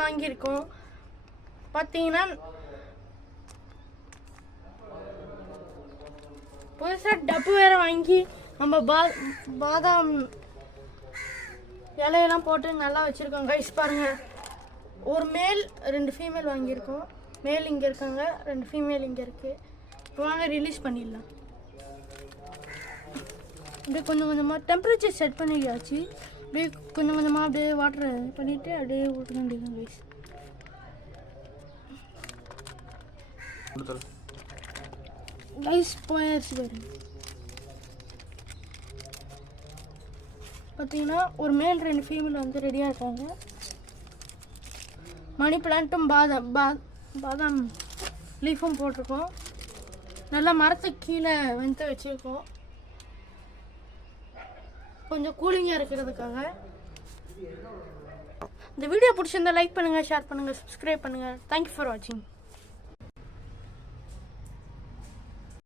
வாங்கியிருக்கோம். பார்த்தீங்கன்னா புதுசாக டப்பு வேறு வாங்கி நம்ம பாதாம் இலையெல்லாம் போட்டு நல்லா வச்சுருக்கோம் கைஸ். பாருங்கள், ஒரு மேல் 2 ஃபீமேல் வாங்கியிருக்கோம். மேல் இங்கே இருக்காங்க, 2 ஃபீமேல் இங்கே இருக்குது. இப்போ வாங்க ரிலீஸ் பண்ணிடலாம். அப்படியே கொஞ்சம் கொஞ்சமாக டெம்பரேச்சர் செட் பண்ணியாச்சு. அப்படியே கொஞ்சம் கொஞ்சமாக அப்படியே வாட்டரை பண்ணிவிட்டு அப்படியே விட்டுக்க வேண்டியது கைஸ். கைஸ் போயாச்சு பாருங்க. பார்த்தீங்கன்னா ஒரு மேல் 2 ஃபீமேல் வந்து ரெடியாக இருக்காங்க. மணி பிளான்ட்டும் பாதாம் லீஃபும் போட்டிருக்கோம். நல்லா மரத்துக்கு கீழே வெந்து வச்சுருக்கோம், கொஞ்சம் கூலிங்காக இருக்கிறதுக்காக. இந்த வீடியோ பிடிச்சிருந்தா லைக் பண்ணுங்கள், ஷேர் பண்ணுங்கள், சப்ஸ்கிரைப் பண்ணுங்கள். தேங்க்யூ ஃபார் வாட்சிங்.